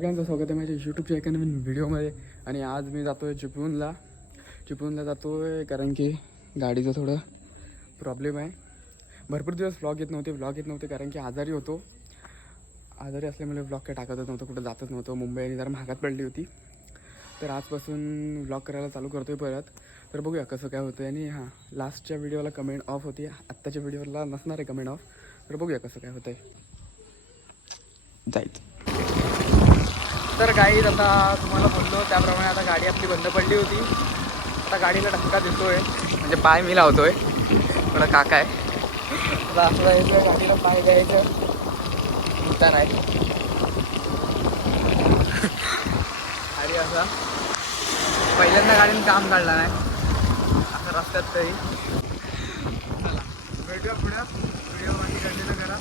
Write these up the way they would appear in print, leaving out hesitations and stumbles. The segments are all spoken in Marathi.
सगळ्यांचं स्वागत आहे माझ्या यूट्यूबच्या एका नवीन व्हिडिओमध्ये. आणि आज मी जातो आहे चिपळूणला जातो आहे कारण की गाडीचं थोडं प्रॉब्लेम आहे. भरपूर दिवस व्लॉग येत नव्हते कारण की आजारी असल्यामुळे व्लॉग काय टाकतच नव्हतं, कुठं जातच नव्हतं. मुंबई आणि जरा महागात पडली होती, तर आजपासून व्लॉग करायला चालू करतो आहे परत. तर बघूया कसं काय होतं. आणि हां, लास्टच्या व्हिडिओला कमेंट ऑफ होती, आत्ताच्या व्हिडिओला नसणार आहे कमेंट ऑफ. तर बघूया कसं काय होतं आहे. जायचं तर गाईत आता तुम्हाला बोललो त्याप्रमाणे आता गाडी आपली बंद पडली होती. आता गाडीला धक्का देतोय, म्हणजे पाय मी लावतोय. थोडा काका आहे, आता असं जायचं गाडीला पाय द्यायचं होता नाही. आणि असा पहिल्यांदा गाडीने काम काढला नाही असं रस्त्यात तरी. चला भेटूया पुढे व्हिडिओ कंटिन्यू करा.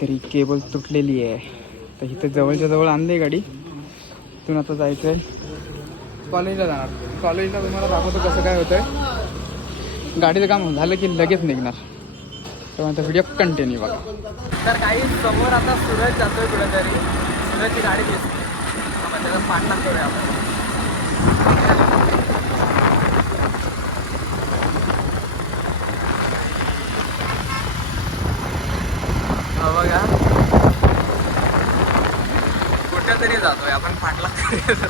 तरी केबल तुटलेली आहे, तर इथं जवळच्या जवळ आणली गाडी. तिथून आता जायचं आहे कॉलेजला जाणार. कॉलेजला तुम्हाला दाखवतो कसं काय होतं आहे. गाडीचं काम झालं की लगेच निघणार, तर आता व्हिडिओ कंटिन्यू बघा. तर काही समोर आता सूरज जातोय कुठेतरी, सूरजची गाडी दिसते, त्याचा पाठलाग करूया आपण. बघा कुठं तरी जातोय आपण, पाठलाग करूया.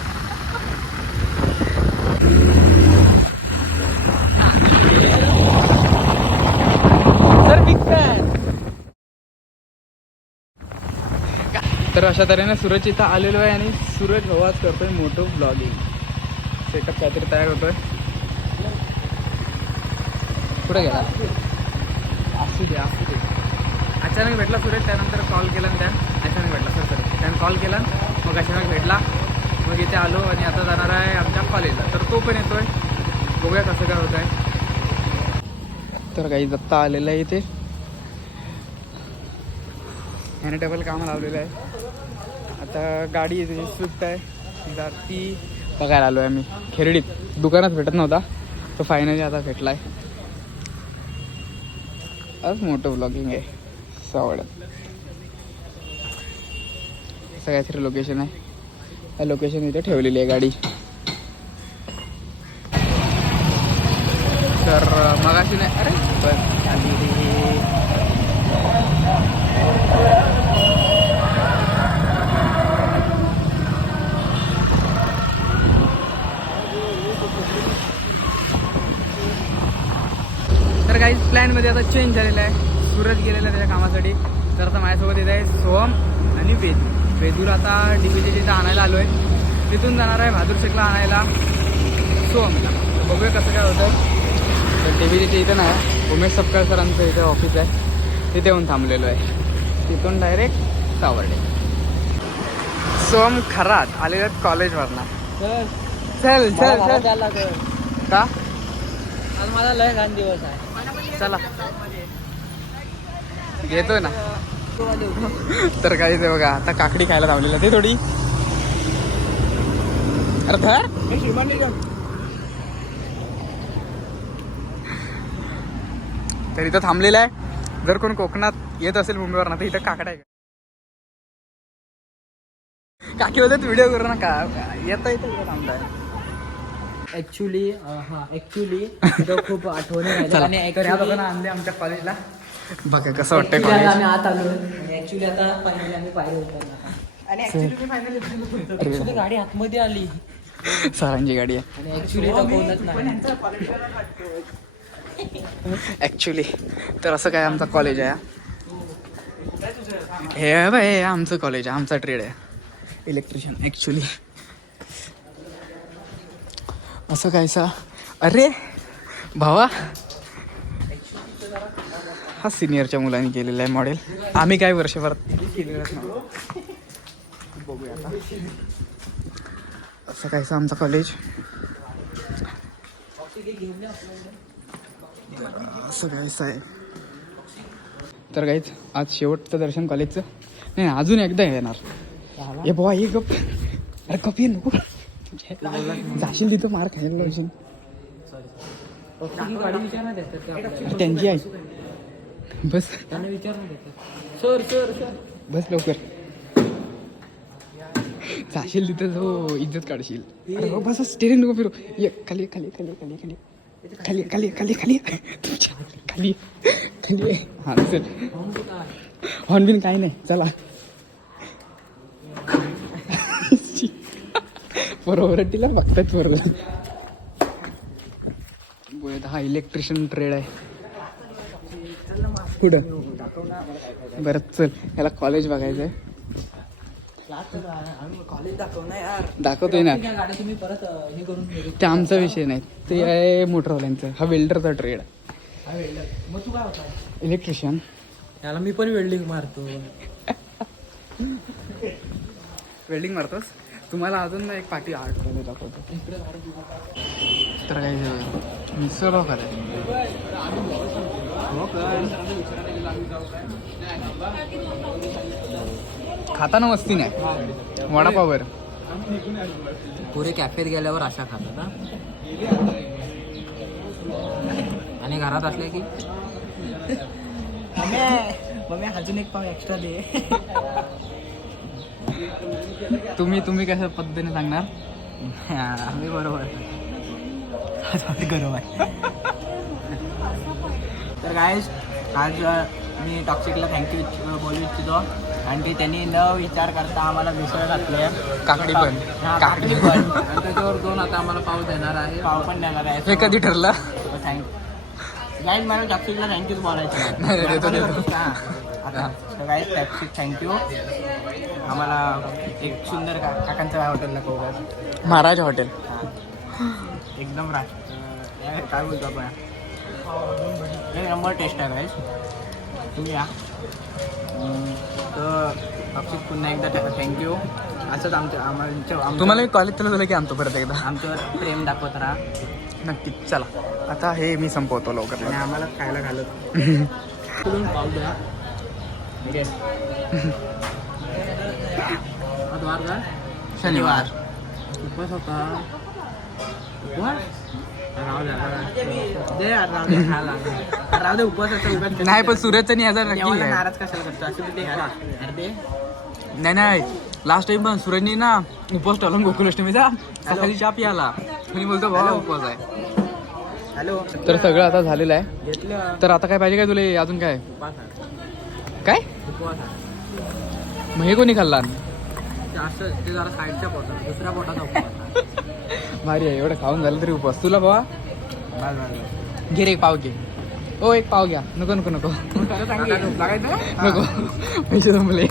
तर अशा तऱ्हेने सूरज इथं आलेलो आहे आणि सूरज हवाच करतोय मोठं ब्लॉगिंग सेटअप काहीतरी तयार होतोय. कुठे गेला असू दे. अचानक भेटला सूरज, त्यानंतर कॉल केला आणि अचानक भेटला त्यानं कॉल केला, मग अचानक भेटला, मग इथे आलो आणि आता जाणार आहे आमच्या कॉलेजला. तर तो पण येतोय, बघूया कसं काय होत आहे. तर काही दत्ता आलेला आहे इथे, ह्याने टेबल कामाला लावलेलं आहे. आता गाडी इथे स्विफ्ट आहे, ती बघायला आलो आहे आम्ही खेरडीत. दुकानात भेटत नव्हता, तो फायनली आता भेटला आहे. आज मोठं ब्लॉगिंग आहे सावड्यात. सगळ्यात लोकेशन आहे, त्या लोकेशन इथे ठेवलेली आहे गाडी. तर मगाशी नाही, अरे बस आली. तर काही प्लॅनमध्ये आता चेंज झालेला आहे. सूरज गेलेला आहे त्याच्या कामासाठी. तर आता माझ्यासोबत येत आहे सोहम आणि वेदूला आता DBJच्या आणायला आलो आहे. तिथून जाणार आहे बहादूर शेखला आणायला सोहमला. बघूया कसं काय होतं. तर DBJच्या इथं नाही, उमेश सपकाळ सरांचं इथं ऑफिस आहे, तिथे येऊन थांबलेलो आहे. तिथून डायरेक्ट सावर्डे. सोहम खरात आलेले आहेत कॉलेजवरनं. चल का आज माझा लय घाण दिवस आहे. चला घेतोय ना. तर काही ते बघा आता काकडी खायला थांबलेलं ते थोडी. अरे धर तर इथं थांबलेलं आहे. जर कोण कोकणात येत असेल मुंबईवर ना, तर इथं काकडा आहे. काकी होते व्हिडिओ करू नका, येता इथं थांबलाय. ऍक्च्युली खूप आठवणी राहिल्या आणि तर ह्या दोघांना आणले आमच्या कॉलेजला. बघा कसं वाटतंय कॉलेज. आम्ही आत आलो आणि ऍक्च्युली आता फायनली आम्ही पाहिजे होतो आणि ऍक्च्युली गाडी आतमध्ये आली. सरांची गाडी आहे आणि ऍक्च्युली कोणच नाही. ऍक्च्युली तर असं काय आमचा कॉलेज आहे. हे बाय आमचं कॉलेज आहे, आमचा ट्रेड आहे इलेक्ट्रिशियन. ऍक्च्युली असं कायसा. अरे भावा, हा सिनियरच्या मुलांनी केलेला आहे मॉडेल. आम्ही काय वर्षभरात केलेलंच नव्हतं. बघूया आता. असं कायसा आमचं कॉलेज. असं कायचं आहे. तर काहीच आज शेवटचं दर्शन कॉलेजचं नाही, अजून एकदा येणार. हे बाबा हे गप, अरे गप ये नको, जाशील तिथं मार खायला जाशील. त्यांची आहे बस, विचार सर बस लवकर. जाशील तिथं हो इज्जत काढशील. अरे हो बस स्टेरिंग नको फिरू. ये खाली खाली खाली खाली खाली खाली खाली खाली खाली तुमच्या खाली खाली हा चल. हॉर्न बिन काही नाही चला. बरोबर तिला बघतात बरोबर. हा इलेक्ट्रिशियन ट्रेड आहे कुठं. बरं चल याला कॉलेज बघायचं आहे. कॉलेज दाखव ना यार. दाखवतोय ना. गाडी तुम्ही परत हे करून ते आमचा विषय नाही ते आहे मोटरवाल्यांचा. हा वेल्डरचा ट्रेड आहे. मग तू काय होता इलेक्ट्रिशियन. त्याला मी पण वेल्डिंग मारतो. वेल्डिंग मारतोस. तुम्हाला अजून एक पाठी आर्ट कॉलेज दाखवतो. तर काही मिसळ खाताना मस्ती नाही वडापावर. पुरे कॅफेत गेल्यावर अशा खातात ना. आणि घरात असले की मम्मी अजून एक पाव एक्स्ट्रा दे. तुम्ही कशा पद्धतीने सांगणार. आम्ही बरोबर बरोबर. तर गाईज आज मी टॉक्सिकला थँक्यू बोलू इच्छितो. आणि की त्यांनी न विचार करता आम्हाला मिसळ घातले. काकडी पण. काकडी पण. आणि त्याच्यावर 2 आता आम्हाला पाव देणार आहे. पाव पण देणार आहे. हे कधी ठरलं. गाईज मला टॉक्सिकला थँक्यूच बोलायचं नाही. आता गाईज टॉक्सिक थँक्यू. आम्हाला एक सुंदर काकांचं हॉटेलला खाऊ. महाराज हॉटेल एकदम काय बोलतो आपण एक नंबर टेस्ट आहे गाईज. तुम्ही या. तर टॉक्सिक पुन्हा एकदा थँक्यू. असंच आमचं तुम्हाला मी कॉलेज चालू झालं की आणतो परत एकदा. आमच्यावर प्रेम दाखवत राहा. नक्कीच. चला आता हे मी संपवतो लवकर. आणि आम्हाला खायला घालत तुम्ही पाव द्या. वार का शनिवार उपवास होता. उपवास राहू द्या राहू दे. उपवासाचा नाही पण सूर्याचं नाही हजार नक्की एवढा आहे. नाराज कशाला करतो. असं ते घ्या. नाही लास्ट टाइम पण सूरजनी ना उपवास ठेवला गोकुलाष्टमीचा. सकाळी चहा पियाला मी बोलतो भावा उपवास आहे. हॅलो. तर सगळं आता झालेलं आहे. घेतलं. तर आता काय पाहिजे काय तुला अजून काय काय उपवास मग हे कोणी खाल्ला. असं ते जरा साईडच्या पोटात दुसऱ्या पोटाचा उपवास. भारी आहे. एवढं खाऊन झालं तरी उपवास. तुला बाबा घे रे एक पाव घे. ओ एक पाव घ्या. नको नको नको नको पैसे जमले.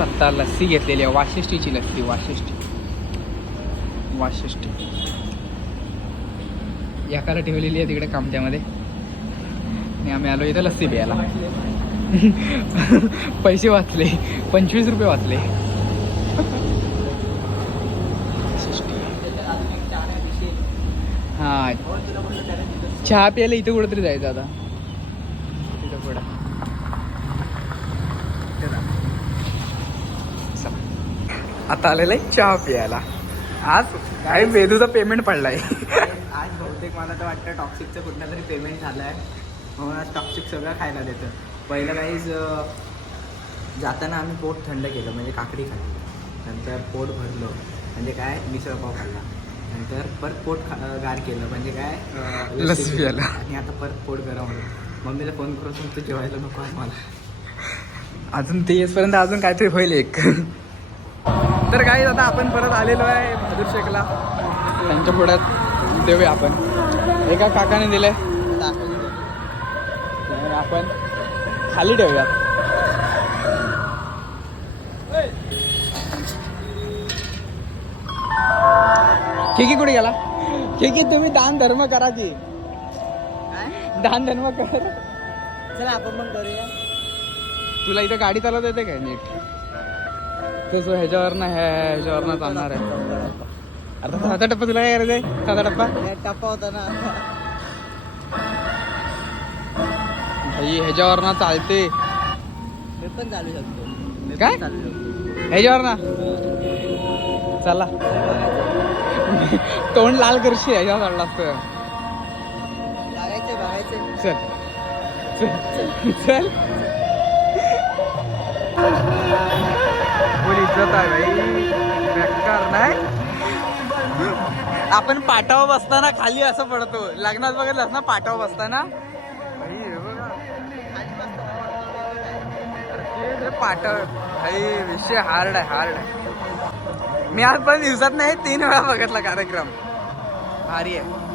आता लस्सी घेतलेली आहे. वाशिष्ठीची लस्सी. वाशिष्ठी एकाला ठेवलेली आहे तिकडे कामत्यामध्ये. आणि आम्ही आलो इथं लस्सी प्यायला. पैसे वाचले. 25 रुपये वाचले. हा चहा प्यायला इथं कुठंतरी जायचं आता. तिथं पुढं आता आलेलं आहे चहा प्यायला. आज काय वेदूचा पेमेंट पडलाय. आज बहुतेक मला तर वाटतं टॉक्सिकचं कुठलं तरी पेमेंट झालं आहे. म्हणून आज टॉक्सिक सगळं खायला देतं. पहिलं काहीच जाताना आम्ही पोट थंड केलं म्हणजे काकडी खाल्ली. नंतर पोट भरलं म्हणजे काय मिसळपाव खाल्ला. नंतर परत पोट गार केलं म्हणजे काय लस्सी प्यायला. आणि आता परत पोट गरम होतं. मम्मीला फोन करून तुमचं जेवायला नको आहे मला. अजून ते येईपर्यंत अजून काहीतरी होईल एक. तर काही आता आपण परत आलेलो आहे बहादूर शेखला. त्यांच्या पुढ्यात देऊया आपण. एका काकाने दिलंय आपण खाली ठेवूयात. खिकी कुठे गेला. खिकी तुम्ही दान धर्म करा की. दान धर्म कर. चला आपण पण करूया. तुला इथं गाडी चालवता येते काय नीट. तसं ह्याच्यावरनं ह्याच्यावरनं चालणार आहे. आता 7 टप्पा तुला काय करायचं आहे. 7 टप्पा टप्पा होता ना. ह्याच्यावर ना चालते मी पण चालू शकतो काय ह्याच्यावर ना चला तोंड लाल करशी ह्याच्यावर चढला असतं बघायचे चल चल चल फुल इज्जत आहे भाई बेकार नाही आपण पाटावर बसताना खाली असं पडतो लग्नात बघितलंस ना पाटावर बसताना भाई हे बघा पाटावर भाई विषय हार्ड आहे मी आज पण दिवसात नाही 3 वेळा बघितला कार्यक्रम भारी आहे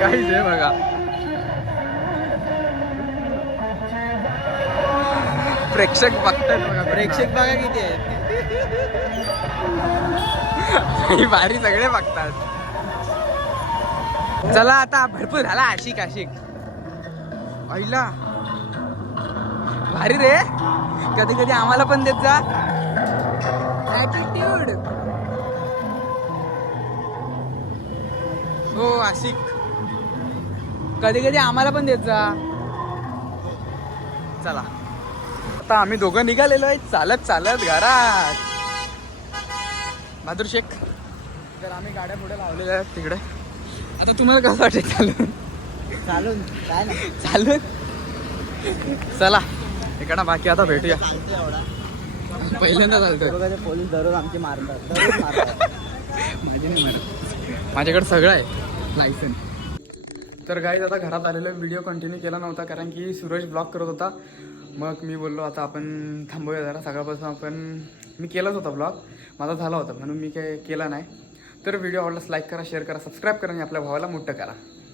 काहीच आहे बघा प्रेक्षक बघतात बघा प्रेक्षक बघा किती आहे भारी सगळे बघतात चला आता भरपूर झाला आशिक आईला भारी रे कधी कधी आम्हाला पण देत जा ॲटिट्यूड हो आशिक कधी कधी आम्हाला पण देत जा चला आता आम्ही दोघं निघालेलो आहे चालत घरात बहादूर शेख तर आम्ही गाड्या पुढे लावलेल्या आहेत तिकडे आता तुम्हाला कसं वाटेल चालून काय नाही चालून चला इकडं बाकी आता भेटूया पहिल्यांदा चालतोय पोलीस दररोज आमचे मारतात माझे नाही मारत माझ्याकडे सगळं आहे लायसन तर गाईज आता घरात आलेलो व्हिडिओ कंटिन्यू केला नव्हता कारण की सूरज ब्लॉग करत होता मग मी बोललो आता आपण थांबूया जरा सकाळपासून आपण मी केलाच होता ब्लॉग माझा झाला होता म्हणून मी काय केला नाही तर व्हिडिओ आवडल्यास लाईक करा शेअर करा सबस्क्राईब करा आणि आपल्या भावाला मोठं करा